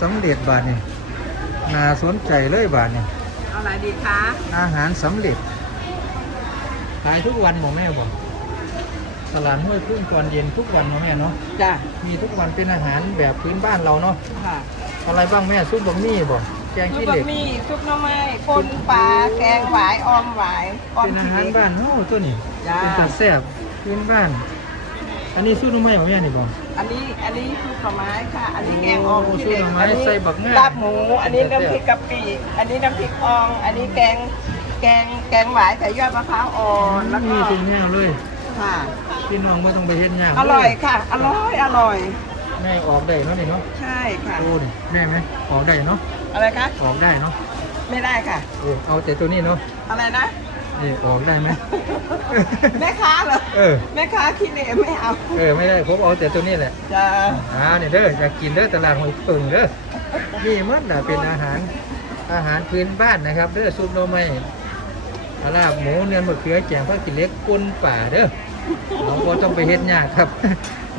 สำเร็จบาทนี่น่าสนใจเลยบาทนี่เอาอะไรดีคะอาหารสำเร็จขายทุกวันบอกแม่บอกตลาดห้วยพึ่งตอนเย็นทุกวันเนาะแม่เนาะจ้ะมีทุกวันเป็นอาหารแบบพื้นบ้านเราเนาะค่ะอะไรบ้างแม่ซุปบะหมี่บ่แกงซุปขี้บะเหล็กหมี่ซุปหน่อไม้ปนปลาแกงหวายออมหวายออมเป็นอาขี้หารเหล็กบ้านเนาะตัวนี้จ้าเป็นตาแซ่บพื้นบ้าน อันนี้ซุปหน่อไม้บ่แม่นี่บ่ อันนี้อันนี้ซุปหน่อไม้ค่ะ อันนี้แกงออมโอ้ขี้เหล็กซุปหน่อไม้อันนี้ใส่บักแง่ลาบหมู อันนี้น้ำพริกกะปิ อันนี้น้ำพริกอ่อง อันนี้แกงแกงแกงหวายใส่ยอดมะพร้าวอ่อนแล้วก็มีทุกแนวเลย ค่ะ พี่น้องไม่ต้องไปเฮ็ดยากอร่อยค่ะ อร่อยอร่อย แม่ออกได้เนาะนี่เนาะใช่ค่ะ โอ้นี่แม่ไหมออกได้เนาะอะไรคะ ออกได้เนาะไม่ได้ค่ะ โอ้เอาแต่ตัวนี้เนาะอะไรนะ นี่ออกได้ไหม แม่ค้าเหรอเออ แม่ค้าขี้เหร่ไม่เอาเออไม่ได้ผมเอาแต่ตัวนี้แหละจะอ่าเนี่ยเด้ออยากกินเด้อตลาดหอยปึ่งเด้อนี่มันน่ะเป็นอาหารอาหารพื้นบ้านนะครับเด้อซุปโนอไม้ลาบหมูเนื้อมะเขือแกงผักกิเหล็กกุนป่าเด้อเราก็ต้องไปเฮ็ดยากครับ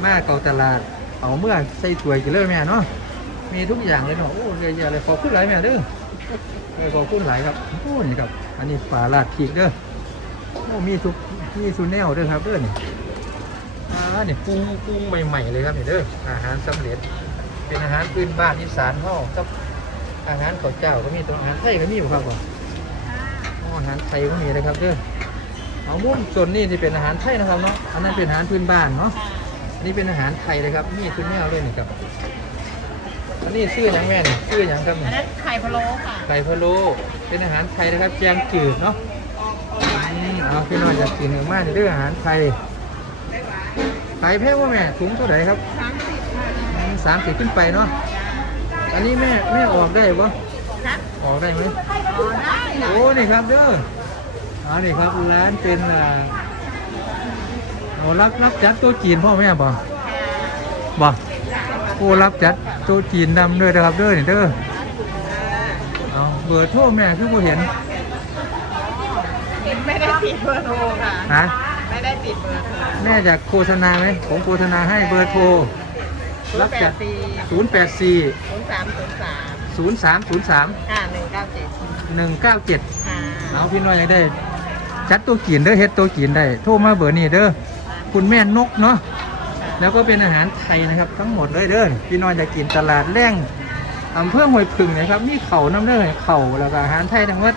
มาเก่าตลาดเอาเมื่อใส่ถ้วยกินเลยแม่เนาะมีทุกอย่างเลยเนาะโอ้เยอะแยะเลยขอบคุณหลายแม่เด้อเออขอบคุณหลายครับโอ้นี่ครับ อันนี้ปลาลาดขีกเด้อโอ้มีทุกมีสุแนวเด้อครับเด้อนี่อ่าเนี่ยกุ้งกุ้งใหม่ๆเลยครับนี่เด้ออาหารสำเร็จ เป็นอาหารพื้นบ้านอีสานห้อกับอาหารข้าวเจ้าก็มีตัวอาหารไทยก็มีอยู่ครับผมอ๋อาหารไทยก็มีเลยครับเด้อเอามุมส่วนนี้ที่เป็นอาหารไทยนะครับเนาะอันนั้นเป็นอาหารพื้นบ้านเนาะอันนี้เป็นอาหารไทยเลยครับมีคุณแม่เลยนี่ครับ อันนี้ชื่อหยังแม่นี่ชื่อหยังครับอันี่นนั้นไข่พะโล้ค่ะไก่พะโล้เป็นอาหารไทยนะครับแกงจืดเนาะอืมเอาพี่น้อยอยากกินมากนี่เด้ออาหารไทยขายแพงว่าแม่ถุงเท่าไหร่ครับสามสิบค่ะสามสิบขึ้นไปเนาะอันนี้แม่แม่ออกได้ปะครับออกได้ไหม อ๋อได้ค่ะโอ้ นี่ครับเด้ออ๋อนี่ครับร้านเป็นอ่าโอ้รับรับจัดโต๊ะจีนพ่อแม่บ่บ่โอ้รับจัดโต๊ะจีนนำด้วยนะครับเด้อนี่เด้อเอาเบอร์โทรแม่คือผู้เห็นไม่ได้ติดเบอร์โทรค่ะ ฮะ ไม่ได้ติดเบอร์โทรแม่อยากโฆษณาไหมผมโฆษณาให้เบอร์โทรรับจัดสี่084ศูนย์สามศูนย์สาม0303ห้าหนึ่งเก้าเจ็ด197ค่ะเอาพี่น้อยอยากได้ จัดตัวกินเด้อเฮ็ดตัวกินได้ โทรมาเบอร์นี้เด้อ คุณแม่นกเนาะ แล้วก็เป็นอาหารไทยนะครับ ทั้งหมดเลยเด้อพี่น้อยอยากกินตลาดแรงอำเภอห้วยพึ่งนะครับ มีเข่าน้ำเด้อเข่าแล้วก็อาหารไทยทั้งหมด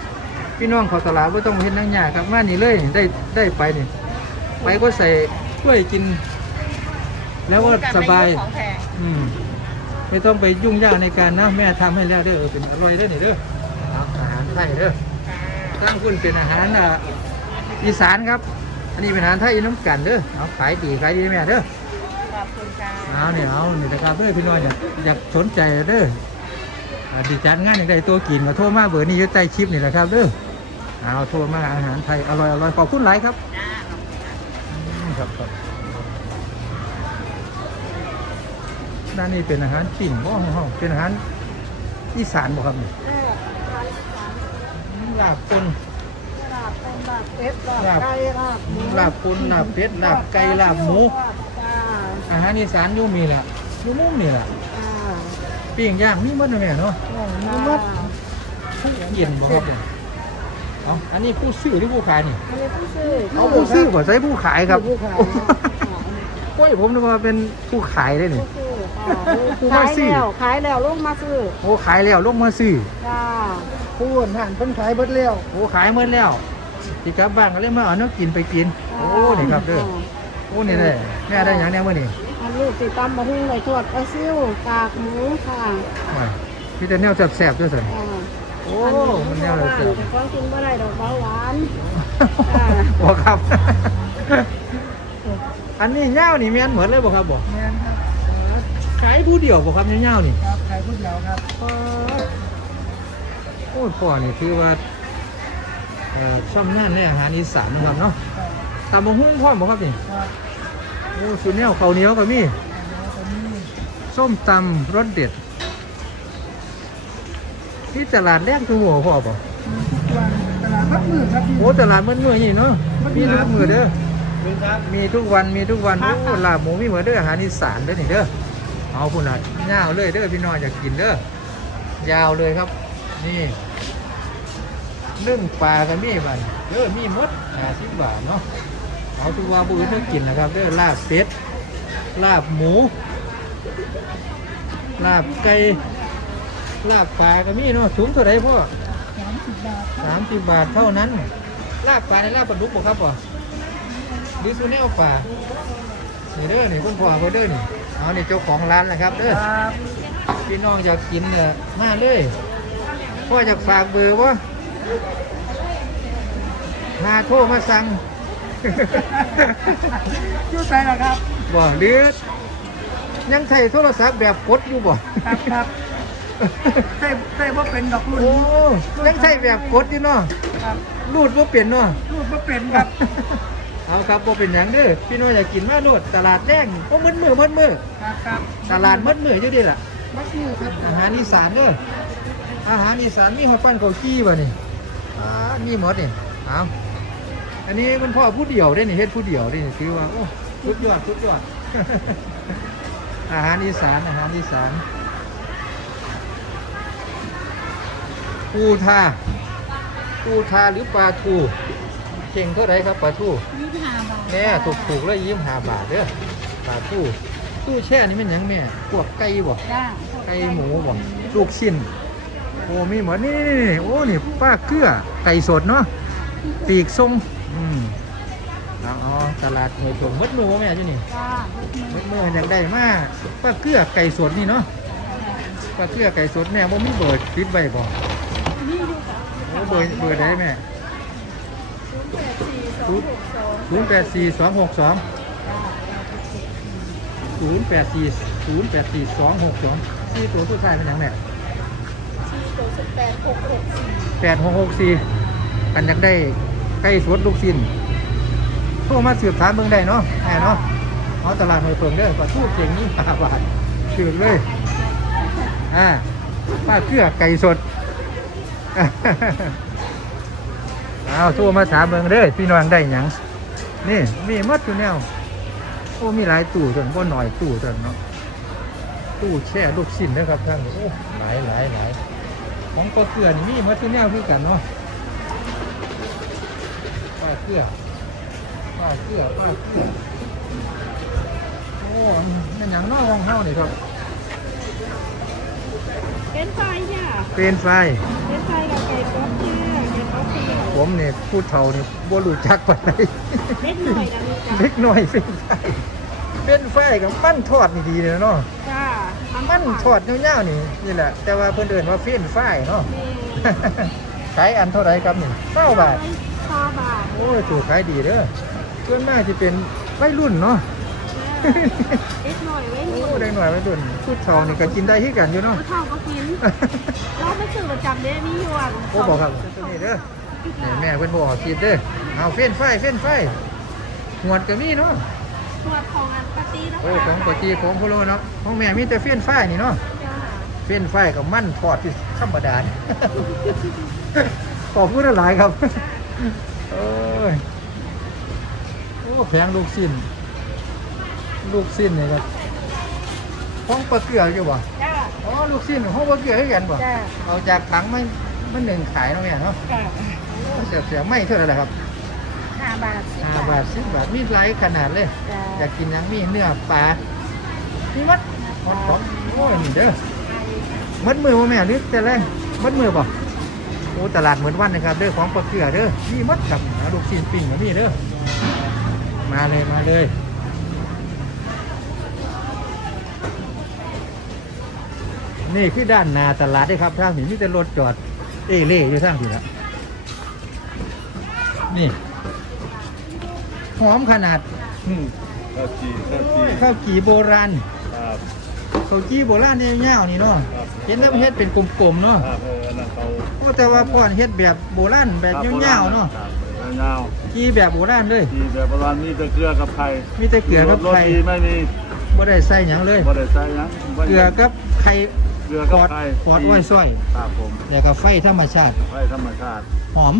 พี่น้องเขาตลาดไม่ต้องไปเฮ็ดนั่งยากครับมานี่เลยได้ได้ไปนี่ไปก็ใส่ช่วยกิน แล้วก็สบายของแพงอืมไม่ต้องไปยุ่งยากในการนะแม่ทำให้แล้วเด้อเออเป็นอร่อยเด้อนี่เด้อเอาอาหารไทยเด้อตั้งคุณเป็นอาหารอะอีสานครับ อันนี้เป็นอาหารไทยน้ำกันเด้อเอาขายดีขายดีแม่เด้อข อบคุณค่ะเอาเนี่ยเอาเนี่ยนะครับเด้อพี่น้อยอยากอยากสนใจเด้ออ่าดีจัดงานอย่างใดตัวกินมาโทรมาเบอร์นี้อยู่ใต้คลิปนี่แหละครับเด้อเอาโทรมาอาหารไทยอร่อยอร่อยขอบคุณหลายครับจ้าอืมครับครับด้านนี้เป็นอาหารปิ่งบ่ห้องเป็นอาหารอีสานบ่ครับนี่อืมลาบปนลาบเป็นลาบเป็ดลาบลาบไก่ลาบหมูลาบปนลาบเป็ดลาบไก่ลาบหมูจ้า อาหารอีสานอยุ่มีแหละอยุ่มุมนี่แหละจ้าปิ้งย่างมีหมดนะแม่เนาะจ้าหมดเย็นบ่ครับผมเอาอันนี้ผู้ซื้อหรือผู้ขายนี่อันนี้ผู้ซื้อเอาผู้ซื้อบ่ใช่ผู้ขายครับผู้ขายโอ้ยผมนึกว่าเป็นผู้ขายเลยนี่ ผู้ซื้อค่ะผู้มาขายซื้อแล้วขายแล้วลงมาซื้อโอ้ขายแล้วลงมาซื้อ จ้าผู้ห่านเพิ่นขายเบิดแล้วโอ้ขายหมดแล้วสิกลับบ้านก็เลยมาเอาเนื้อกินไปกิน โอ้นี่ครับเด้อ โอ้นี่เลยแม่ได้หยังแน่มื้อนี้อัน ลูกติตำบะหุ่งเลยทอดปลาซิวกากหมูค่ะว่าพี่แต่แนวแซ่บๆด้วยสิอ่าโอ้อัมันแนนี้วบ้าแซ่บแต่ของกินบ่ได้ดอกเบาหวานๆบ่ครับ อันนี้เง่านี่แม่นเหมือนเลยบ่ครับบ่แม่นครับขายผู้เดียวบ่ครับเง่าๆนี่ครับขายผู้เดียวครับโอ้ยพ่อนี่คือว่าเอ่อช่อมงานในอาหารอีสานนะครับเนาะตำบักหุ่งพร้อมบ่ครับนี่ครับ โอ้สุดแนวข้าวเหนียวก็มีส้มตำรสเด็ดที่ตลาดแรกคือหัวพ่อบ่ตลาดพักมือครับโอ้ตลาดมันเมื่อนี่เนาะมันมีมีทุกมือเด้อครับมีทุกวันมีทุกวันโอ้ลาบหมูมีเหมือนเด้ออาหารอีสานเด้อนี่เด้อเอาพุ่นอะยาวเลยเด้อพี่น้องอยากกินเด้อยาวเลยครับ นี่นึ่งปลากันมีบันเด้อมีหมดห้าสิบบาทเนาะ เอาตัวว่าบุญเพิ่งกินนะครับเด้อลาบเป็ดลาบหมู ลาบไก่ลาบปลาก็มีเนาะถุงเท่าไหรพ่อสามสิบบาทสามสิบบาทเท่านั้น ลาบปลาในลาบปลาดุกบ่ครับบ่ดิซูเนลปลานี่เด้อนี่คุณพ่อเขาเด้อนี่เอานี่เจ้าของร้านนะครับเด้อครับพี่น้องอยากกินเนี่ยมาเลยพ่ออยากฝากเบอร์วะมาโทรมาสั่ง ชื่อใครล่ะครับ บ่หรือยังใช้โทรศัพท์แบบกดอยู่บ่ครับครับใช่ใช่ว่าเป็นดอกรุ่นโอ้ยังใช้แบบกดอยู่เนาะครับรูดว่าเปลี่ยนเนาะรูดว่าเป็นครับ เอาครับบ่เป็นหยังเด้อพี่น้อยอยากกินมาโลดตลาดแดงโอ้มืดมือมืดมือครับครับตลาดมืดมืออยู่ดิล่ะ มักมือครับอาหารอีสานเด้ออาหารอีสานมีหัวปั้นข้าวขี้บ่นี่อ่ามีหมดนี่เอา อันนี้คุณพ่อผู้เดียวได้นี่เฮ็ดผู้เดียวได้นี่คือว่าโอ้สุดยอดสุดยอด อาหารอีสานอาหารอีสานปูทาปูทาหรือปลาทูเก่งเท่าไหรครับปลาทูยี่สิบห้าบาทแม่ถูกถูกๆเลยยิ้มหาบาทเด้อปลาทูตู้แช่นี่มันหยังแม่พวกไก่บ่จ้าไก่หมูบ่ลูกชิ้นโอ้มีหมดนี่นี่นี่โอ้นี่ป้าเกลือไก่สดเนาะปีกทรง อืมเอาเอาตลาดหวยถงมดมือบ่แม่จ้ะนี่จ้ามักมืมอดมืออยากได้มากป้าเกลือไก่สดนี่เนาะป้าเกลือไก่สดแม่บ่มีเบอร์ติดไว้บ่นี่ดูจ้ะโอ้เบอร์เบอร์ได้แม่ศูนย์แปดสี่สองหกสองศูนย์แปดสี่ศูนย์แปดสี่ศูนย์แปดสี่ศูนย์แปดสี่สองหกสองที่ตัวผู้ชายเป็นหยังแม่สี่ตัวสิบแปดหกหกสี่แปดหกหกสี่กันอยากได้ ไก่สดลูกชิ้นโทรมาสืบถามเบิ่งได้เนาะแม่เนาะเอาตลาดหอยเพิงเด้อก็ทูบเก่งนี่ห้าบาทถือเลยอ่าป้าเกลือไก่สดเอาโทรมาถามเบิ่งเด้อพี่น้องได้หยังนี่มีมัดอยู่แนวโอ้มีหลายตู้จนบ่หน่อยตู้จนเนาะตู้แช่ลูกชิ้นนะครับท่านโอ้หลายหลายหลายของปลาเกลือนี่มีมัตถุแนวคือกันเนาะ เกลือปลาเกลือปลาเกลือโอ้มันหยังเนอกของเฮานี่ครับ เป็นไฟจ้ะเป็นไฟ เป็นไฟกับไก่ก๊อบจ้าไก่ก๊อบเปรี้ยวผมเนี่ยพูดเท่านี่บ่รู้จักปานใดเล็กหน่อยนะลูกจ้าเล็กน้อยเป็นไฟเป็นไฟกับปั้นทอดนี่ดีเลยเนาะจ้าปั้นทอดยาวๆนี่นี่แหละ แต่ว่าเพิ่นเอิ้นว่าเฟ้นไฟเนาะขายอันเท่าไหร่ครับนี่9บาทห้าบาท โอ้ยถูกขายดีเด้อส่วนมากจะเป็นวัยรุ่นเนาะเล็กหน่อยไว้หโอ้นึ่งได้หน่อยวัยรุ่นชุดทองนี่ก็กินได้ที่กันอยู่เนาะผู้เฒ่าก็กินเราไม่สื่อประจำเด้มีหยวนโอ้บอกครับตัวนี้เด้อนี่แม่เพิ่นบอกคิดเด้อเอาเฟ้นไฟเฟ้นไฟหวดก็มีเนาะตรวจของอันปาร์ตี้นะโอ้คะของปกติของพวกเราเนาะของแม่มีแต่เฟ้นไฟนี่เนาะจ้าเฟ้นไฟกับมันทอดที่ธรรมดานี่ขอบคุณหลายครับ โอ้ยโอ้แพงลูกสิ้น ลูกสิ้นนี่ครับของปลาเกลืออยู่บ่จ้า อ๋อลูกสิ้นของปลาเกลือให้กันบ่จ้า เอาจากถังมันมันหนึ่งขายเนาะแม่เนาะจ้าเสียเสียไม่เท่าไหร่ละครับห้าบาทสิบห้าบาบาททสิบบาทมีหลายขนาดเลย จ้าอยากกินหยังมีเนื้อปลามีมัดมัดของโอ้ยนี่เด้อมัดมือบ่แม่หรือแต่แรงมัดมือบ่โอ้ตลาดเหมือนวันนะครับเด้อของปลาเกลือเด้อมีมัดครับเอาลูกชิ้นปิ้งก็มีเด้อมาเลยมาเลยนี่คือด้านหนาตลาดได้อครับทางนี้มีแต่รถจอด เอเล่อยู่ทางนี้ละนี่หอมขนาดอืมข้าวจีข้าวจีข้าวกี่โบราณ ครับข้าวกี่โบราณเนี่ยยาวๆนี่เนาะครับเห็นแล้วมันเฮ็ดเป็นกลมๆเนาะครับเออนั่นเขาโอ้แต่ว่าพ่อนี่เฮ็ดแบบโบราณแบบยาวๆเนาะครับยาวกี่แบบโบราณเลยๆจีแบบโบราณมีแต่เกลือกับไข่มีแต่เกลือกับไข่ รสดีไม่มีบ่ได้ใส่หยังเลย บ่ได้ใส่หยังเกลือกับไข่เกลือปกับอดไข่ปอดอ้อยส้อยครับผมแล้วก็ไฟธรรมชาติ ไข่ธรรมชาติหอม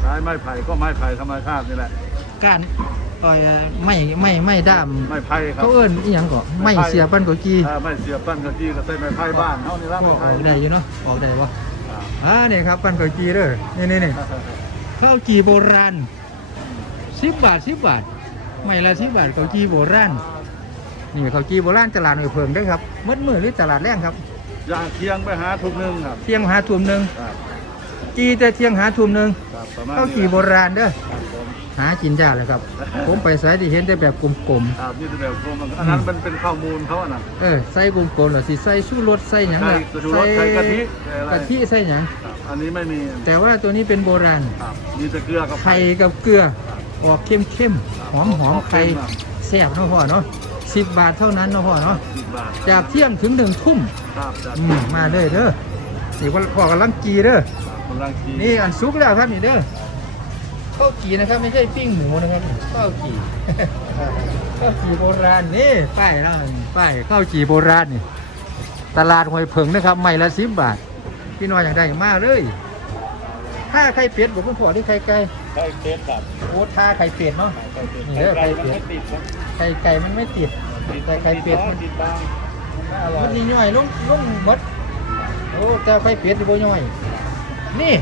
ใช้ไม้ไผ่ก็ไม้ไผ่ธรรมชาตินี่แหละก้าน เอ่อไม่ไม่ไม่ด้ามไม่ไผ่ครับเขาเอิ้นอีหยังก่อไม่เสียปั้นกกีอ่าไม่เสียบปั้นกะจีก็ใส่ไม้ไผ่บ้านเฮานี่ละก็ไม้อไผ่อกได้อยู่เนาะออกได้ปะอ่าอ่าเนี่ยครับปั้นกกีเด้อนี่นี่นี่ข้าวจีโบราณสิบบาทสิบบาท ไม่ละสิบบาทข้าวจีโบราณนี่ข้าวจีโบราณตลาดหน่วยเพิงได้อครับมืดมือหรือตลาดแรงครับ อยางเคียงไปหาทุกหนึงครับเที่ยงหาทุ่มหนึ่งครับ จีแต่เที่ยงหาทุ่มหนึ่งครับประมาณข้าวจีนี้โบราณเด้อครับผมหากินยากเลยครับ ผมไปสายที่เห็นแต่แบบกลมครับนี่คือแบบโครงมันอันนั้นมันเป็นข้อมูลเขาอะนะๆเออใส่กลมๆหรอสิใส่ชูรสใส่หยังใส่ล่ะชูรสใส่กะทิใส่อะไรกะทิใส่หยังครับอันนี้ไม่มีแต่ว่าตัวนี้เป็นโบราณ ครับมีแต่เกลือกับ ไข่กับเกลือออกเข้มเข้มหอมหอมๆไข่แซ่บเนาะพ่อเนาะสิบบาทเท่านั้นเนาะพ่อเนาะสิบบาทจากเที่ยงถึงหนึ่งทุ่มครับจัดอืมมาเลยเด้อนี่ว่าพ่อกำลังกีเด้อ กำลังกีนี่อันซุกแล้วครับนี่เด้อข้าวกีนะครับไม่ใช่ปิ้งหมูนะครับข้าวกีข้าวจีโบราณนี่ป้ายแล้วนี่ป้ายข้าวจีโบราณนี่ตลาดหอยเผิงนะครับไม่ละสิบบาท พี่น้อยอย่างได้มากเลยถ้าไข่เป็ดบอกคุณพ่อที่ไข่ไก่ไข่เป็ดครับโอ้ถ้าไข่เป็ดเนาะไข่เป็ดนี่เด้อไข่เป็ดมันไม่ติดครับไข่ไก่มันไม่ติดแต่ไข่เป็ดมันติดบ้างอร่อมัยนนี่ย่อยลุ่งลุ่งหมดโอ้แต่ไข่เป็ดนี่บ่ย่อย นี่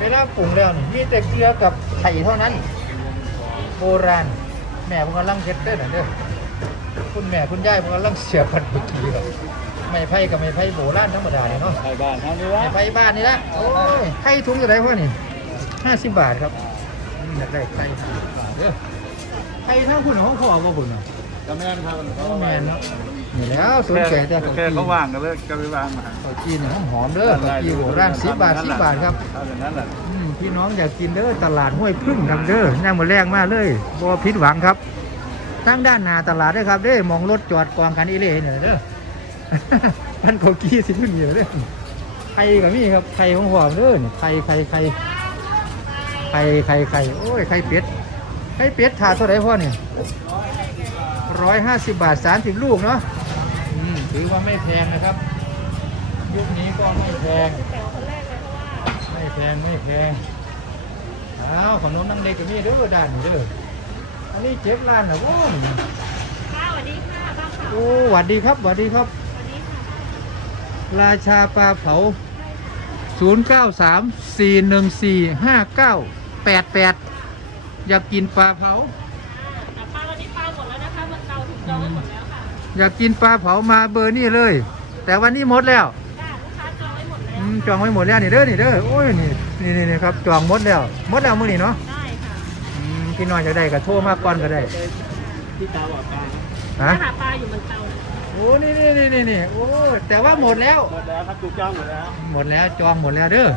เวลาปรุงแล้วนี่มีแต่เกลือกับไข่เท่านั้น โบราณ แม่ผมกำลังเฮ็ดเด้อน่ะเด้อคุณแม่คุณยายผมกำลังเสียบผัดเมื่อกี้ครับไม่ไผ่กับไม่ไผ่โบราณธรรมดาเนี่ยเนาะไข่บ้านเฮานี่วะไม่ไผ่บ้านนี่ละโอ้ยไข่ถุงจะได้พ่อนี่ห้าสิบบาทครับอืมอยากได้ไข่ห้าสิบบาทเด้อไข่ทั้งคุณของพ่อว่าคุณเนาะกระแมนครับโอ้แม่นเนาะ นี่แล้วสนใจแต่ของแค่จีนเขาว่างกันเลยก็ไปวางมาของจีนเนี่ยหอมๆเด้อของจีนโบราณสิบบาทสิบบาทครับเท่านั้นแหละอืมพี่น้องอยากกินเด้อตลาดห้วยพึ่งครับเด้อย่างมาแรงมากเลยบ่ผิดหวังครับทั้งด้านหน้าตลาดเด้อครับเด้อมองรถจอดกองกันอีเล่เนี่ยเด้อ มันเขากี้สิพึ่งเยอะเด้อไข่ก็มีครับไข่ของหอมเด้อนี่ไข่ไข่ไข่ไข่ไข่ไข่โอ้ยไข่เป็ดไข่เป็ดถาดเท่าไหร่พ่อเนี่ยร้อยห้าสิบบาทสามสิบลูกเนาะอืม ถือว่าไม่แพงนะครับ ยุคนี้ก็ไม่แพงไม่แพงไม่แพงอ้าวขนมนังเด็กก็มีเด้อด้านนี้เด้ออันนี้เจ็บร้านเหรอโอ้ยค่ะสวัสดีค่ะบ้างค่ะโอ้หวัดดีครับหวัดดีครับสวัสดีค่ะราชาปลาเผา 093 414 5988 อยากกินปลาเผา อยากกินปลาเผามาเบอร์นี่เลย แต่วันนี้หมดแล้วจ้าลูกค้าจองไว้หมดแล้วอืมจองไว้หมดแล้วนี่เด้อนี่เด้อโอ้ยนี่นี่นี่นี่ครับจองหมดแล้วหมดแล้วมื้อนี้เนาะได้ค่ะอืมพี่น้อยจะได้ก็โทรมาก่อนก็ได้ที่เตาออกกลางฮะถ้าหาปลาอยู่บนเตาเลยโอ้นี่นี่นี่นี่นี่โอ้แต่ว่าหมดแล้วหมดแล้วครับถูกจ้างหมดแล้วหมดแล้วจองหมดแล้วเด้อ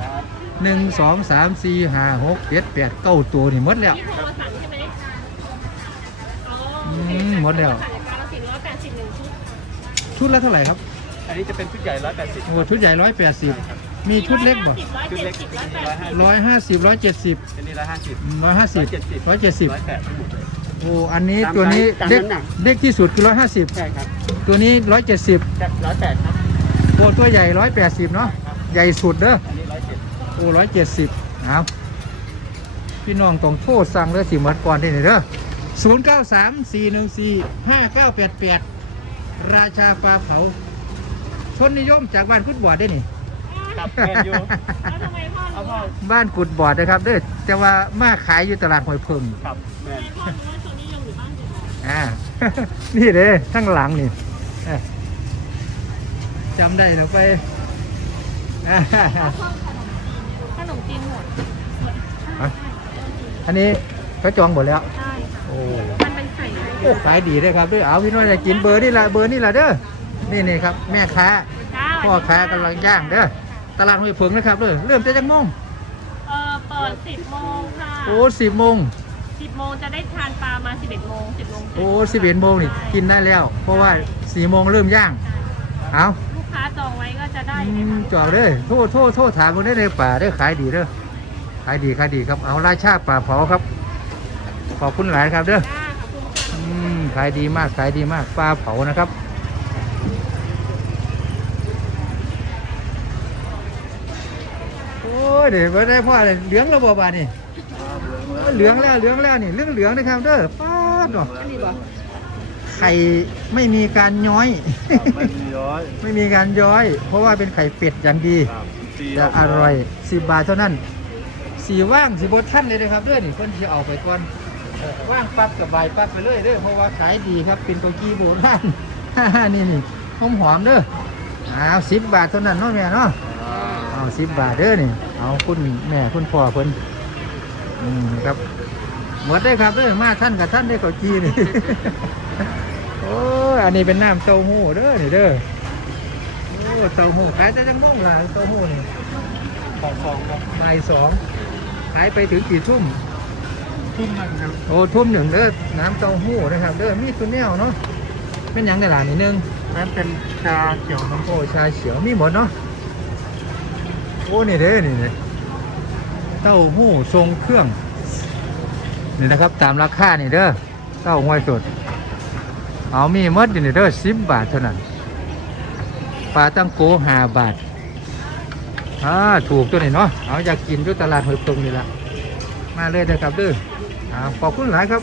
หนึ่งสองสามสี่ห้าหกเจ็ดแปดเก้าตัวนี่หมดแล้วที่โทรมาสั่งใช่ไหมอ๋ออืโอเคมหมดแล้ว ชุดละเท่าไหร่ครับอันนี้จะเป็นชุดใหญ่ร้อยแปดสิบโอ้ชุดใหญ่ร้อยแปดสิบมีชุดเล็กบ่ร้อยเจ็ดสิบร้อยแปดสิบร้อยห้าสิบร้อยเจ็ดสิบอันนี้ร้อยห้าสิบร้อยห้าสิบร้อยเจ็ดสิบร้อยแปดหมดเลยโอ้อันนี้ตามตัวนี้ตามเด็กน้ำหนัก เด็กที่สุดคือร้อยห้าสิบใช่ครับตัวนี้ร้อยเจ็ดสิบจากร้อยแปดครับ โอ้ตัวใหญ่ร้อยแปดสิบเนาะใหญ่สุดเด้อ อันนี้ร้อยเจ็ดโอ้ร้อยเจ็ดสิบเอาพี่น้องต้องโทษสั่งเลยสิหมดก่อนได้เลยเด้อศูนย์เก้าสามสี่หนึ่งสี่ห้าเก้าแปดแปด ราชาปลาเผา ชนนิยมจากบ้านกุดบอดได้นี่ครับแมนยูแล้วทำไมพ่อเอารู้พ่อว่าบ้านกุดบอดนะครับเด้อแต่ว่ามาขายอยู่ตลาดหอยเพิงครับแมนทำไมพ่อรู้ว่าชนนิยมอยู่บ้านเดียวกันอ่า นี่เลยทั้งหลังนี่เอ้ยจำได้แล้วไปอ่าแล้วเพิ่มขนมจีนขนมจีนหมดหมดฮะอันนี้เขาจองหมดแล้ว ใช่ค่ะโอ้มันเป็นไข่โอ้ขายดีเลยครับด้วยเอาพี่น้อยจะกินเบอร์นี่ละเบอร์นี่ละเด้อนี่นี่ครับแม่ค้าจ้าพ่อค้ากำลังย่างเด้อตลาดห้วยเพิงนะครับเด้อเริ่มแต่จังโมงเออเปิดสิบโมงค่ะโอ้สิบโมงสิบโมงจะได้ทานปลามาสิบเอ็ดโมงสิบโมงโอ้สิบเอ็ดโมงนี่กินได้แล้ว เพราะว่าสี่โมงเริ่มย่างเอาลูกค้าจองไว้ก็จะได้อืเลยมค่ะจอดเลยโทษโทษโทษถามคนได้ในป่าเด้อขายดีเด้อขายดีขายดีครับเอาราชาป่าเผาครับ ขอบคุณหลายครับเด้อ ขายดีมากขายดีมากปลาเผานะครับ โอ้ยเดี๋ยวไม่ได้พ่อเลยเหลืองระบบบานี่ครับเหลืองแล้วอเหลืองแล้วเหลืองแล้วนี่เหลืองเหลืองๆนะครับเด้อป๊าดเนาะอันนี้บ่ไข่ไม่มีการย้อย ไม่มีย้อย ไม่มีการย้อย เพราะว่าเป็นไข่เป็ดอย่างดีครับสีจะอร่อยสิบบาทเท่านั้นสีว่างสีบท่านเลยนะครับเด้อนี่เพิ่นจะเอาไปก่อนเอ่อ ว่างปั๊บกับใบายปั๊บไปเลยเด้อเพราะว่าขายดีครับเป็นโกกีโบราณนี่นี่หอมหอมๆเด้ออ้าวสิบบาทเท่านั้นเนาะแม่เนาะเอาสิบบาทเด้อนี่เอาคุณแม่คุณพ่อเพิ่นอืมครับหมดได้ครับเด้อมาท่านกับท่านได้เกาจีนี่โอ้ยอันนี้เป็นน้ำเต้าหู้เด้อนี่เด้อโอ้เต้าหู้ขายจะจังม่วงล่ะเต้าหู้นี่ของของครับบ่ายสองขายไปถึงกี่ทุ่ม ทุ่มหนึงครับโอ้ทุ่มหนึ่งเด้อน้ำเต้าหู้นะครับเด้อมีตัวแนวเนาะเป็นหยังในหลานนิดนึงนั่นเป็นชาเขียวน้ำโอ้ชาเขียวมีหมดเนาะโอ้นี่เด้อนี่นี่เต้าหู้ทรงเครื่องนี่นะครับตามราคานี่เด้อเต้าห้วยสด เอามีหมดอยู่นี่เด้อสิบบาทเท่านั้นปลาตั้งโกห้าบาทอ่าถูกตัวนี้เนาะเอาอยากกินด้วยตลาดหอยตรงนี่ละมาเลยนะครับเด้ออ่า ขอบคุณหลายครับ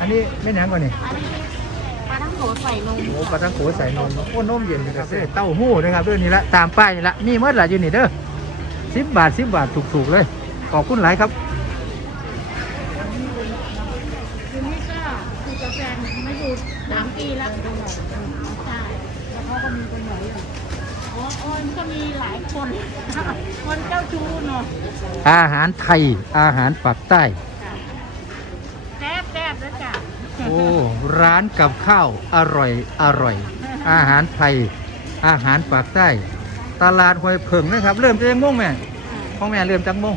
อันนี้ไม่นหยังก่อนนี่อันนี้ปลาทั้งโถใส่นมโอ้ปลาทังโขใส่นมโอ้นมเย็นนะครับเด้อเต้าหู้นะครับเด้อนี่ละตามป้ายนี่ละมีหมดละอยู่นี่เด้อสิบบาทสิบบาทถูกๆเลย ขอบคุณหลายครับ คือนี่ก็คือกับแฟนมาอยู่สามปีแล้วใช่แล้วเขาก็มีคนหน่อยอยู่ อ๋ออ๋อมันก็มีหลายคน คนเจ้าชู้เนาะอาหารไทย อาหารปากใต้ แซ่บแซ่บแล้วจ้ะโอ้ร้านกับข้าวอร่อยอร่อย อาหารไทย อาหารปากใต้ ตลาดห้วยเผิงนะครับ เริ่มจะยังโมงแม่พ่อแม่เริ่มจังโมง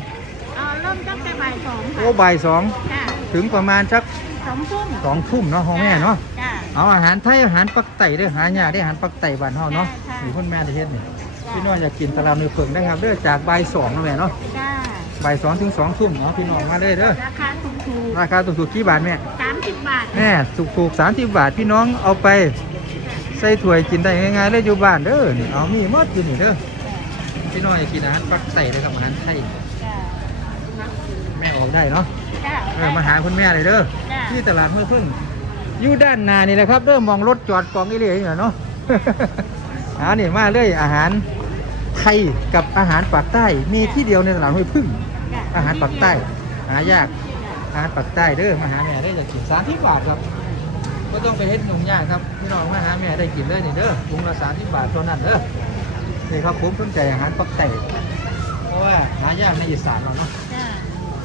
เอาเริ่มตั้งแต่บ่ายสองโอ้ค่ะบ่ายสองจ้ะถึงประมาณสักสองทุ่มสองทุ่มเนาะพ่อแม่เนาะ จ้ะ เอาอาหารไทยอาหารปักไต่ได้อหายากได้อาหารปักไต่บ้านเฮาเนาะใช่ใช่ มีคนแม่ที่เฮ็ดนี่ พี่น้องอยากกินตลาดห้วยเผิงนะครับเด้อจากบ่ายสองเนาะแม่เนาะจ้าบ่ายสองถึงสองทุ่มเนาะพี่น้องมาเลยเด้อราคาถูกถูกราคาถูกๆกี่บาทแม่สามสิบบาทแม่ถูกๆสามสิบบาทพี่น้องเอาไปใส่ถ้วยกินได้ง่ายๆเลยอยู่บ้านเด้อนี่เอามีหมดอยู่นี่เด้อพี่น้องอยากกินอาหารปักใส่เลยครับอาหารไทยจ้าแม่ออกได้เนาะจ้าเออมาหาคุณแม่เลยเด้อจ้าที่ตลาดห้วยพึ่งอยู่ด้านหน้านี่แหละครับเด้อมองรถจอดกองอีเหลี่ยอยู่เนาะอ่านี่มาเลยอาหาร ไทยกับอาหารปากใต้ มีที่เดียวในตลาดห้วยพึ่งจ้าอาหารปากใต้ หายาก อาหารปากใต้เด้อมาหาแม่ได้จะกินสามที่บาทครับ ก็ต้องไปเฮ็ดหนุ่มยากครับพี่น้องมาหาแม่ได้กินเลยนี่เด้อปรุงละสามที่บาทเท่านั้นเด้อนี่ครับผมสนใจอาหารปากใต้เพราะว่าหายากในอีสานเราเนาะจ้า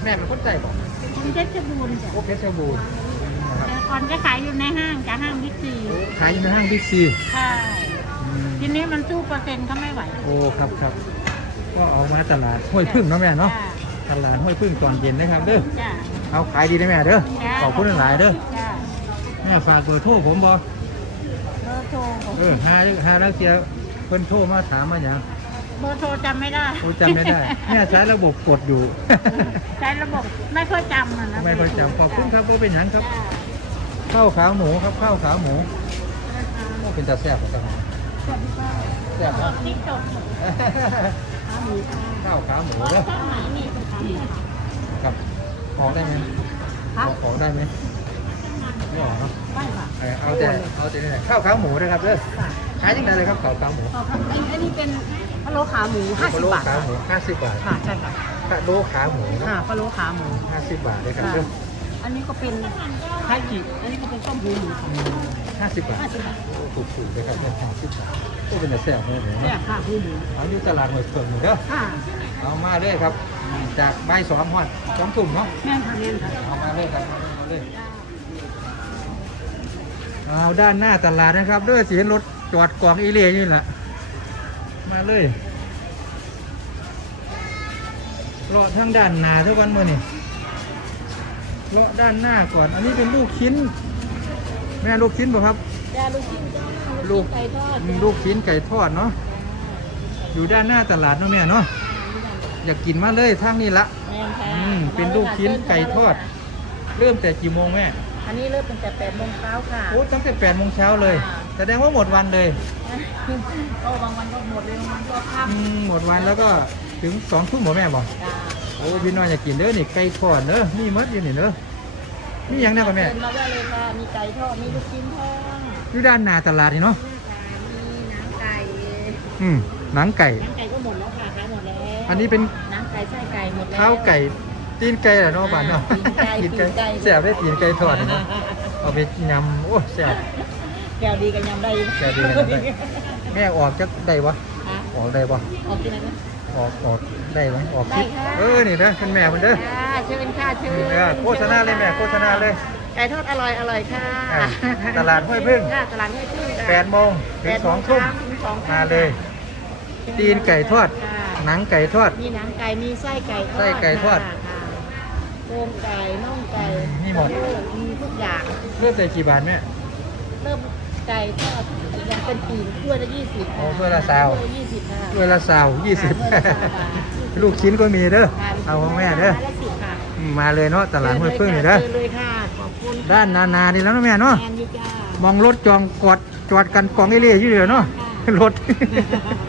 แม่เป็นคนใต้บอกผมเพชรบูรณ์จ้ะโอเพชรบูรณ์นะครับแต่ก่อนจะขายอยู่ในห้างจ้ะห้างบิ๊กซีขายอยู่ในห้างบิ๊กซีใช่ ทีนี้มันสู้เปอร์เซ็นต์เขาไม่ไหวโอ้ครับครับ ก็เอามาตลาดห้วยพึ่งเนาะแม่เนาะจ้าตลาดห้วยพึ่งตอนเย็นนะครับเด้อ จ้าเอาขายดีนะแม่เด้อ จ้าขอบคุณหลายๆเด้อ จ้าแม่ฝากเบอร์โทรผมบอเบอร์โทรผมเออหาหาแล้วเสียเพิ่นโทรมาถามมาอย่างเบอร์โทรจำไม่ได้โอ้จำไม่ได้ แม่ใช้ระบบกดอยู่ ใช้ระบบไม่ค่อยจำอะนะไม่ค่อยจำขอบคุณครับว่าเป็นหยังครับ จ้าข้าวขาหมูครับข้าวขาหมูโอ้เป็นตาแซ่บครับ แซ่บครับติ๊กต็อกขาหมูค่ะข้าวขาหมูเพราะเด้อช่องไหนนี่เป็นขาหมูครับออกได้ไหมค่ะออกได้ไหมไม่ออกเนาะไม่ค่ะเออเอาแต่เอาแต่นี่แหละข้าวขาหมูนะครับเด้อขายยังไงเลยครับข้าวขาหมูขอบคุณอันนี้เป็นพะโล้ขาหมูพะโล้ขาหมูห้าสิบบาทค่ะใช่ค่ะพะโล้ขาหมูค่ะพะโล้ขาหมูห้าสิบบาทเลยครับเด้อ อันนี้ก็เป็นไข่จิอันนี้ก็เป็นต้มหูหมูค่ะห้าสิบบาทห้าสิบบาทถูกถูกๆเลยครับเนี่ยห้าสิบบาทก็เป็นแต่แซ่บเลยเนี่ยเนี่ยเนาะค่ะหูหมูเอาอยู่ตลาดหอยเพิ่งอยู่เด้อค่ะเอามาเลยครับ จากบ่ายสองฮอดสองทุ่มเนาะแม่นค่ะแม่นค่ะเอามาเลยครับเอาเลยเอาด้านหน้าตลาดนะครับเด้อสีรถจอดกองอีเล่นี่แหละมาเลยรอทั้งด้านหน้าทุกวันมื่อนี่ รอด้านหน้าก่อน อันนี้เป็นลูกชิ้น แม่ลูกชิ้นบ่ครับ จ้าลูกชิ้นจ้าลูกไก่ทอดอืมลูกชิ้นไก่ทอดเนาะ อยู่ด้านหน้าตลาดเนาะแม่เนาะ อยากกินมาเลยทางนี้ละ แม่นค่ะอืมเป็นลูกชิ้นไก่ทอด เริ่มแต่กี่โมงแม่ อันนี้เริ่มตั้งแต่แปดโมงเช้าค่ะ โอ้ตั้งแต่แปดโมงเช้าเลย ค่ะ แสดงว่าหมดวันเลยก็บางวันก็หมดเลยบางวันก็ค่อืมหมดวันแล้วก็ถึงสองทุ่มหมอแม่บอกำจ้าโอ้อ้พี่น้องอยากกินเด้อนี่ไก่ทอดเด้อนี่มัดอยู่นี่เด้อนี่หยังนะกับแม่เดินมาได้เลยค่ะ มีไก่ทอด มีลูกชิ้นทอดอยู่ด้านหน้าตลาดนี่เนาะมีหนังไก่อืมหนังไก่หนังไก่ก็หมดแล้วค่ะขายหมดแล้วอันนี้เป็นหนังไก่ไส้ไก่หมดแล้วเท้าไก่ตีนไก่เหรอเนาะบ้านเนาะตีนไก่ตีนไก่ แซ่บได้ตีนไก่ทอดเนาะเอาไปยำโอ้แซ่บ แก้วดีกันยำได้อยู่แก้วดีกันยำได้ แม่ออกจักได้วะฮะออกได้ปะออกกินอะไรนะ ออกออกได้ไหมออกคลิปได้ค่ะ เออนี่นะเป็นแม่มันเด้อค่ะเชิญค่ะเชิญนี่นะโฆษณาเลยแม่โฆษณาเลย ไก่ทอดอร่อยอร่อยค่ะอะตลาดห้วยพึ่ง ค่ะตลาดห้วยพึ่งค่ะแปดโมงถึงสองทุ่มถึงสองทุ่มาเลย ตีนไก่ทอด ค่ะหนังไก่ทอด มีหนังไก่มีไส้ไก่ทอดไส้ไก่ทอดค่ะค่ะโครงไก่น่องไก่มีหมด มีทุกอย่าง เริ่มแต่กี่บาทแม่เริ่ม ไก่ทอดยังเป็นปีนถ้วยละยี่สิบโอ้ถ้วยละสาวถ้วยละยี่สิบค่ะเวลาสาวยี่สิบถ้วยละสาวค่ะลูกชิ้นก็มีเด้อ เอาของแม่เด้อไละสิบค่ะอืมมาเลยเนาะตลาดห้วยพึ่งนี่เด้อเชิญเลยค่ะขอบคุณด้านนานาดีแล้วเนาะแม่เนาะแมนยูจ้ามองรถจองกอดจอดกันกองเอเล่อยู่เดียวเนาะ รถ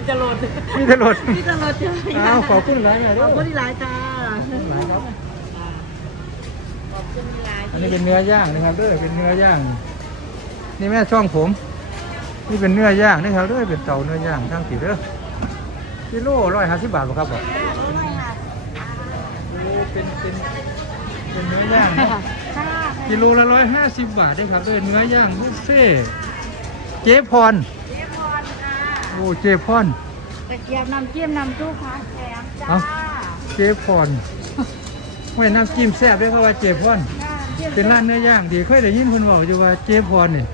จะโหลดมีแต่รถ พี่จะโหลดจ้าอ้าวขอบคุณหลายแม่ขเด้อบอคุณที่หลายค่ะหลายครับ ขอบคุณที่หลายอันนี้เป็นเนื้อย่างนะครับเด้อ เป็นเนื้อย่าง นี่แม่ช่องผม นี่เป็นเนื้อย่างนะครับเด้อเป็นเตาเนื้อย่างทั้งสีเด้อกิโลร้อยห้าสิบบาทบ่ครับบ่โอ้เป็นเป็นเป็นเนื้อย่างเนาะกิโลละร้อยห้าสิบบาทได้ครับเด้อเนื้อย่างบุฟเฟ่ต์เจ๊พรโอ้เจ๊พรตะเกียบน้ำจิ้มน้ำจุ๊บค่ะแถมจ้าเอ้า เจ๊พรไว้น้ำจิ้มแซ่บด้วยเพราะว่าเจ๊พร เป็นร้านเนื้อย่างดีเคยได้ยินคุณบอกอยู่ว่าเจ๊พรนี่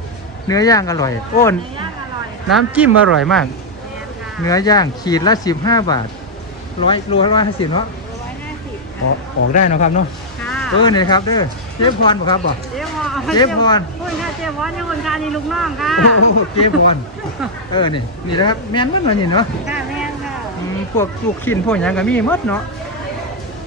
เนื้อย่างอร่อยโอ้นย่างอร่อยน้ำจิ้มอร่อยมากแถมค่ะเนื้อย่างขีดละ15บาทร้อยโลร้อยห้าสิบเนาะร้อยห้าสิบออกออกได้เนาะครับเนาะค่ะเออเนี่ยครับเด้อเจ๊พรบ่ครับบ่เจ๊พรเจ๊พรพูดค่ะเจ๊พรนี่คนการนี่ลูกน้องค่ะโอ้โหเจ๊พรเออนี่นี่นะครับแม่นมันหน่อยนี่เนาะค่ะแม่งค่ะอืมพวกลูกชิ้นพวกหยังก็มีหมดเนาะ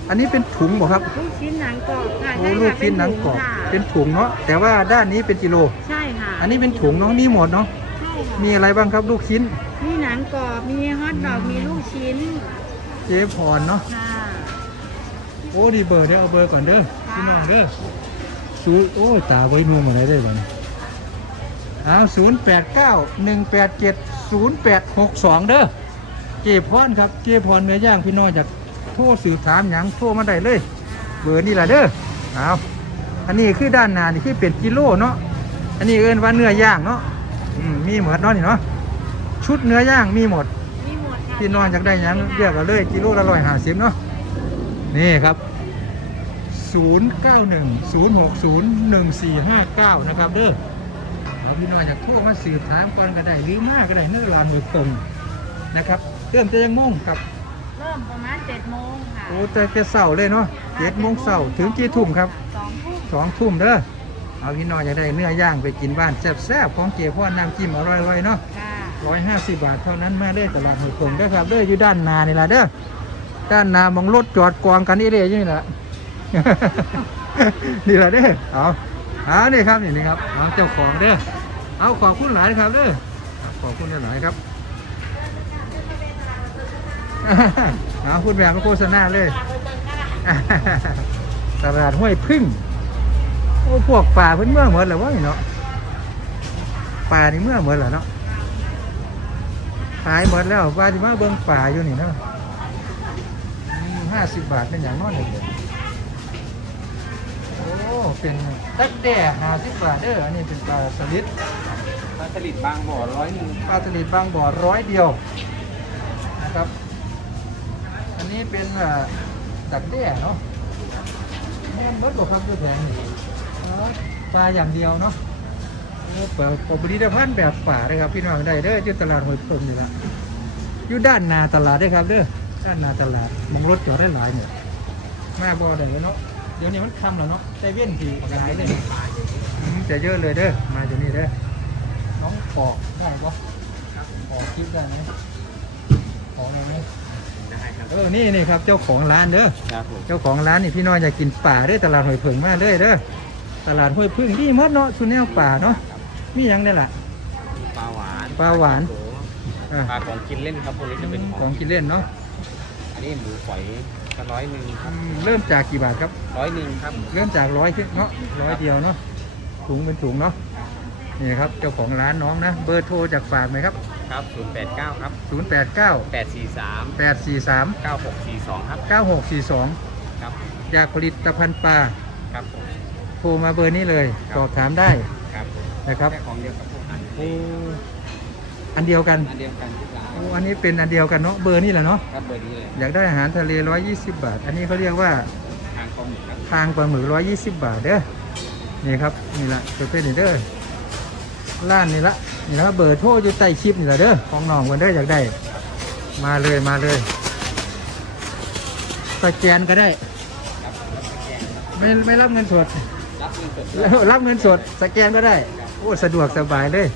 อันนี้เป็นถุงบ่ครับลูกชิ้นหนังกรอบค่ะโอ้ใช่ค่ะลูกชิ้นหนังกรอบเป็เป็นนถุงถุงเนาะแต่ว่าด้านนี้เป็นกิโลค่ะใช่ค่ะ อันนี้เป็นถุงเนาะมีหมดเนาะใช่ค่ะมีอะไรบ้างครับลูกชิ้น มีหนังกรอบมีฮอทดอกมีลูกชิ้นเจ๊พรเนาะค่ะ โอ้ดีเบอร์เด้อเอาเบอร์ก่อนเด้อพี่น้องเด้อศูนย์โอ้ยตาไว้นัวมาได้เด้อบัดนี้อ้าวศูนย์แปดเก้าหนึ่งแปดเจ็ดศูนย์แปดหกสองเด้อเจ๊พรครับเจ๊พรเนื้อย่างพี่น้องจากโทรสืบถามหยังโทรมาได้เลย เบอร์นี่แหละเด้อเอาอันนี้คือด้านหน้านี่คือเป็นกิโลเนาะ อันนี้เอิ้นว่าเนื้อย่างเนาะอืมมีหมดเนาะนี่เนาะชุดเนื้อย่างมีหมดมีหมดค่ะพี่น้องอยากได้หยังเรียกกันเลยกิโลละร้อยห้าสิบเนาะนี่ครับ 0910601459 นะครับเด้อเอาพี่น้องอยากโทรมาสืบถามก่อนก็ได้หรือมาก็ได้เนื้อร้านมือตรงนะครับเริ่มจะยังโมงครับเริ่มประมาณเจ็ดโมงค่ะโอ้แต่จะเสาร์เลยเนาะเจ็ดโมงเสาร์ถึงกี่ทุ่มครับสองทุ่มสองทุ่มเด้อ เอาพี่น้องอยากได้เนื้อย่างไปกินบ้านแซ่บๆของเจ๊พ่อน้ำจิ้มอร่อยๆเนาะค่ะร้อยห้าสิบบาทเท่านั้นมาได้ตลาดหอยคงได้อครับเด้ออยู่ด้านนานี่ล่ะเด้อด้านนามองรถจอดกองกันนี่เลยอยู่นี่แหละนี่แหละเด้อเอาเอานี่ครับนี่นี่ครับเอาเจ้าของเด้อเอาขอบคุณหลายครับเด้อขอบคุณหลายครับเอาพูดแบบมาโฆษณาเลยตลาดห้วยพึ่ง โอ้พวกป่าเพิ่นเมื่อเหมือนเหรอวะนี่เนาะป่านี่เมื่อเหมือนเหรอเนาะหายหมดแล้วว่าที่มาเบิ่งป่าอยู่นี่เนาะห้าสิบบาทเป็นอย่างน้อยเลยโอ้เป็นตักแด่ห้าสิบบาทเด้ออันนี้เป็นปลาสลิดปลาสลิดบางบ่อร้อยหนึ่งปลาสลิดบางบ่อร้อยเดียวนะครับ อันนี้เป็นอ่าตักแด่เนาะแม่นเบิดบ่ครับด้วยแพงนี่อ๋อ ปลาอย่างเดียวเนาะโอ้เปิดผลิตภัณฑ์แบบป่าเลยครับ พี่น้องได้เด้ออยู่ตลาดห้วยเพิ่มนี่ละอยู่ด้านหนาตลาดได้อครับเด้อด้านหนาตลาดมองรถจอดได้หลายเนี่ยมาบ่ได้เลยเนาะเดี๋ยวนี้มันคำแล้วเนาะใจเว้นทีหลายเลยอืมจะเยอะเลยเด้อมาอยู่นี่เด้อน้องปอกได้ปะปอกคลิปได้ไหมปอกได้ไหมได้ครับเออนี่นี่ครับเจ้าของร้านเด้อครับผมเจ้าของร้านนี่พี่น้อยอยากกินป่าเด้อตลาดห้วยเผิงมาเด้อเด้อ ตลาดห้วยพึ่งนี่มดเนาะชุนแนวป่าเนาะมีหยังได้ล่ะ ปลาหวานปลาหวาน อะปลาของกินเล่นครับพวกนี้จะเป็นขขอองงกินเล่นเนาะอันนี้หมูฝอยก็ร้อยหนึ่งคอืรับมเริ่มจากกี่บาทครับ ร้อยหนึ่งครับเริ่มจากร้อยขึ้นเนาะร้อยเดียวเนาะถุงเป็นถุงเนาะนี่ครับเจ้าของร้านน้องนะ เบอร์โทรจากฝากไหมครับ ครับศูนย์แปดเก้าครับ0 8 9 แปดสี่สาม8 4 3 เก้าหกสี่สองครับ9 6 4 2 ครับอยากผลิตภัณฑ์ปลาครับผม โทรมาเบอร์นี้เลยครับสอบถามได้ครับนะครับแค่ของเดียวกับพวกอันโอ้อันเดียวกันอันเดียวกันทุกร้านโอ้อันนี้เป็นอันเดียวกันเนาะเบอร์นี่แหละเนาะครับเบอร์นี้เลยอยากได้อาหารทะเล 120 บาท อันนี้เขาเรียกว่าทางกองครับทางปลาหมึก120 บาทเด้อนี่ครับนี่ละตัวเป็นนี่เด้อร้านนี่ละนี่ละเบอร์โทรอยู่ใต้คลิปนี่ละเด้อของน้องคนเด้ออยากได้ มาเลยมาเลยสแกนก็ได้ครับรับสแกนครับไม่ไม่รับเงินสด รับเงินสดแล้วรับเงินสดสแกนก็ได้ โอ้สะดวกสบายเลย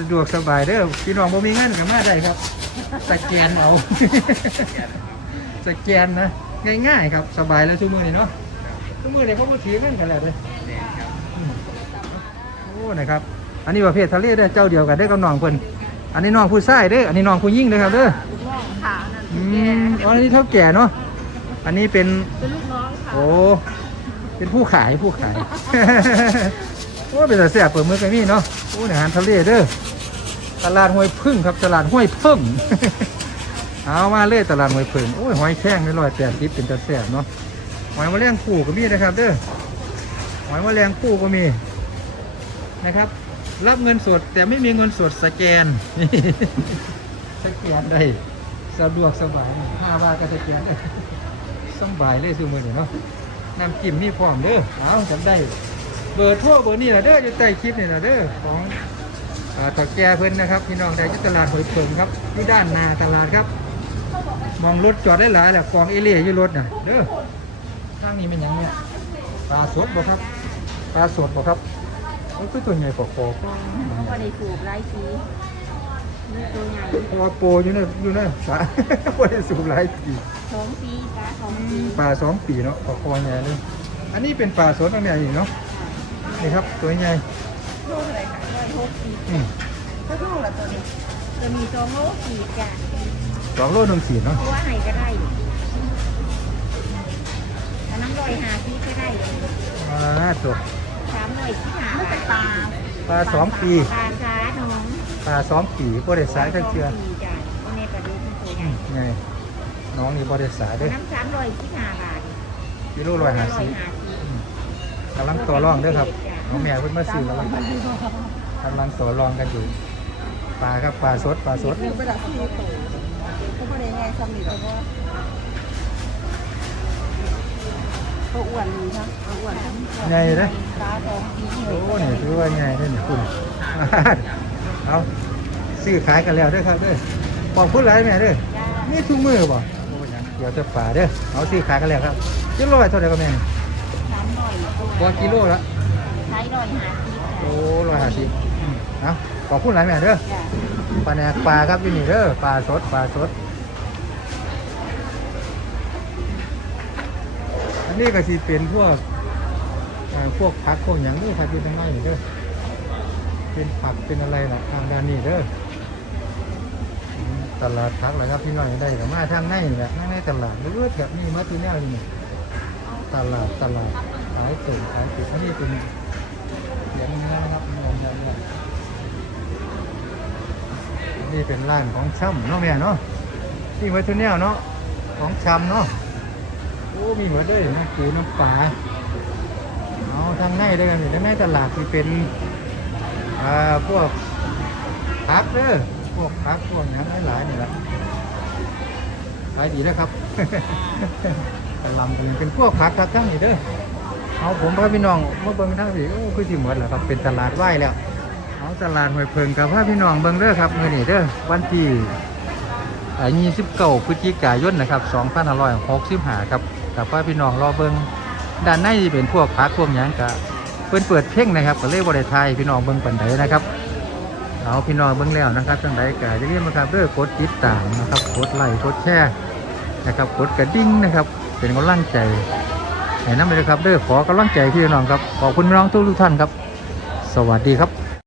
สะดวกสบายเด้อพี่น้องบ่มีเงินก็มาได้ครับ สแกนเอา สแกนนะ ง่ายๆครับสบายแล้วทุกมือเลยเนาะทุกมือเลยเขาบ่ถือเงินกันแล้วเลยแดงครับอืมโอ้นะครับ อันนี้ประเภททะเลเด้อเจ้าเดียวกันเด้อกับน้องเพิ่นอันนี้น้องผู้ชายเด้ออันนี้น้องผู้หญิงเด้อครับเด้อลูกน้องขาวนั่นอืมอ๋ออันนี้เท่าแก่เนาะอันนี้เป็นเป็นลูกน้องค่ะโอ้ เป็นผู้ขายผู้ขายโอ้เป็นแต่เสียเปิดมือกันนี่เนาะโอ้อาหารทะเลเด้อตลาดห้วยพึ่งครับตลาดห้วยพึ่งเอามาเลยตลาดห้วยพึ่งโอ้ยหอยแข้งไม่ลอยแปดสิบเป็นตะแสบเนาะหอยแมลงคู่ก็มีนะครับ เด้อหอยแมลงคู่ก็มีนะครับ รับเงินสดแต่ไม่มีเงินสดสแกนสแกนได้สะดวกสบายห้าบาทก็สแกนได้สบายเลยซื้อมือนี่เนาะ น้ำจิ้มนี่พร้อมเด้อเอาจำได้ เบอร์โทรเบอร์นี่แหละเด้ออยู่ใต้คลิปนี่แหละเด้อของอ่าตอแกเพิ่นนะครับ พี่น้องได้ที่ตลาดหอยเพิงครับอยู่ด้านหน้าตลาดครับ มองรถจอดได้หลายแหละกองเอเลี่ยอยู่รถน่ะเด้อทางนี้เป็นหยังเนี่ยปลาสดบ่ครับปลาสดบ่ครับโอ้ยคือตัวใหญ่กว่าคอเขาก็ได้สูบไล่ทีนี่ตัวใหญ่เพราะว่าโปรอยู่เนี่ยอยู่เนี่ยสาบ่ได้สูบหลายปี สองปีปลาสองปีปลาสองปีเนาะปลาคอใหญ่เลยอันนี้เป็นปลาสดตั้งแต่อีกเนาะนี่ครับตัวใหญ่ลูกอะไรคะร้อยหกสิบอืมถ้าลูกละตัวนี้จะมีสองโลสี่จ้ะสองโลหนึ่งขีดเนาะตัวไหนก็ได้อันน้ำลอยหาที่ก็ได้อ่าตัวสามลอยที่หามันเป็นปลาปลาสองปีปลาช้าน้องปลาสองปีบ่ได้สายทั้งเชือสปีจ้ะในประเด็นตัวใหอืญ่มไง น้องนี่บ่ได้สายเด้อน้ำสามลอยที่หาบาทกิโลร้อยห้าสิบกำลังต่อรองเด้อครับน้องแม่เพิ่นมาซื้อแล้วล่ะกำลังต่อรองกันอยู่ปลาครับปลาสดปลาสดเรื่องไปดับที่ตัวเขาไม่ได้ไงซ้ำนี่เพราะว่าเขาอ้วนดีครับเขาอ้วนทั้งใหญ่เด้อปลาทองดีโอ้นี่ถือว่าใหญ่เด้อนี่คุณเอาซื้อขายกันแล้วเด้อครับเด้อบอกพูดหลายแม่เด้อจ้านี่ทุกมือบ่เดี๋ยวจะป่าเด้อเอาซื้อขายกันแล้วครับกิโลเท่าไหร่ก็แม่นสามลอยบ่กิโลละใช้ลอยหาที่โอ้ร้อยห้าสิบเอาขอบคุณหลายแม่เด้อจ้ะปลาแหนกปลาครับอยู่นี่เด้อปลาสดปลาสดอันนี้ก็สิเป็นพวกเอ่อพวกผักพวกหยังนี่ครับอยู่ทางในนี่เด้อเป็นผักเป็นอะไรล่ะทางด้านนี้เด้ออืม ตลาดผักแหละครับพี่น้องได้ก็มาทางในนี่แหละทางในตลาดหรือแถบนี้มาที่แนวนี่ตลาดตลาดขายส่งขายติดนนี้เป็นเสียงเนื้อนะครับเนื้อเนื้อเนื้อนี่เป็นร้านของช่ำเนาะแม่เนาะนี่ไว้ทุนแนวเนาะของชำเนาะโอ้มีหมดเลยน้ำปูน้ำปลาเอาทางในด้วยกันนี่แล้วแม่ตลาดที่เป็นอ่าพวกพักเด้อ พวกพักพวกหยังหลายนี่แหละขายดีนะครับกำลังเป็นพวกผักครับทั้งนี้เด้อเอาผมพาพี่น้องเมาเบิ่งทั้งนี้โอ้คือที่หมดแล้วครับเป็นตลาดไหวแล้วเอาตลาดหอยเพิงกับพาพี่น้องเบิ่งเด้อครับมื้อนี้เด้อวันที่อ่า29พฤศจิกายนนะครับ2565ครับกับพาพี่น้องรอเบิ่งด้านในเป็นพวกผักพวกหยังก็เพิ่นเปิดเพ่งนะครับก็เลยบ่ได้ถ่ายพี่น้องเบิ่งปานใดนะครับ เอาพี่น้องเบิ่งแล้วนะครับจังใดก็อย่าลืมนะครับเด้อกดติดตามนะครับกดไลค์กดแชร์นะครับกดกระดิ่งนะครับ เป็นกำลังใจให้นำเลยครับเด้อขอกำลังใจพี่น้องครับขอบคุณพี่น้องทุกๆท่านครับ สวัสดีครับ